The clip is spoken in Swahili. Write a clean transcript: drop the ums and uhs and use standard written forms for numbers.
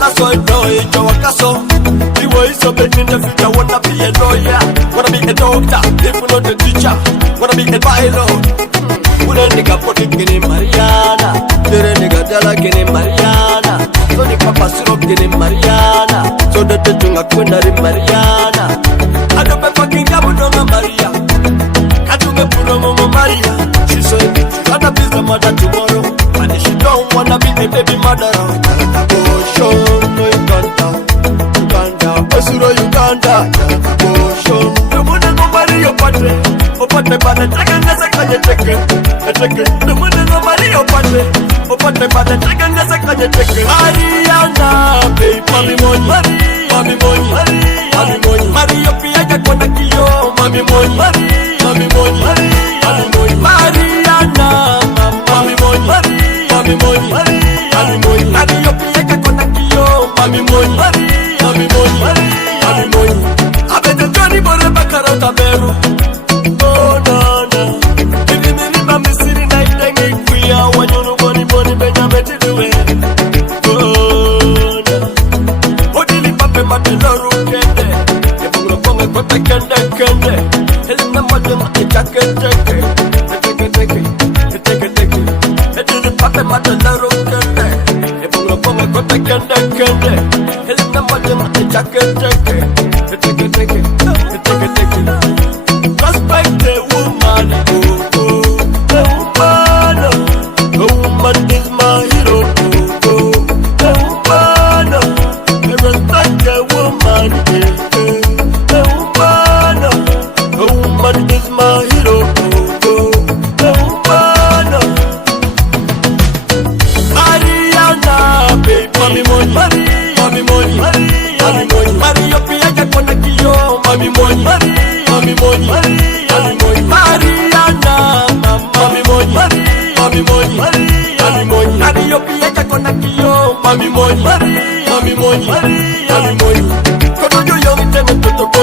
last one toy, Jawakaso. You were so big in the future, wanna be a lawyer, wanna be a doctor, if not a teacher, wanna be a pilot. Ure nigga poti kini Mariana, ure nigga dala kini Mariana, so ni papa syrup kini Mariana, so the tunga kwenda ri Mariana. Adobe fucking gabu donga Maria, katume puro mama Maria. She said she gonna be the mother tomorrow, and she don't wanna be the baby mother. Show no Uganda, Osuro Uganda, show no money no Maria patre, opate bana tagangasa kanye teke. The money no Maria patre, opate bana tagangasa kanye teke. Mariana, baby, mami money, mami money, mami money. Maria pia kona kiyo, mami money, mami money, mami money. Mariana, mami money, mami money, mami money. Maria pia kona kiyo, mami money, mami money, mami money. Abete Johnny bore bakara taberu. Oh no no. Mimi mami siri na idengi kuya wanyunu boni boni benyameti duwe. Oh no. Odili pape mateloru kende. Yebungro konge kote kende kende. Helina mwade machake teke. Teke teke. Teke teke. Edili pape mateloru kende. Yebungro konge kote kende kende. Helina mwade machake teke. Teke teke. Teke teke. Respect the woman, oh oh. The woman, the woman is my hero, oh oh. The woman, I respect the woman, yeah, yeah. The woman is my hero, oh oh. The woman, Mariana, baby, mami money, mami money, mami money. Maria pia kona kiyo, mami money, mami money, mami money. Mariana, mami money, mami money, mami money. Maria pia kona kiyo, mami money, mami money, mami money. Kono yo yo miteme toto.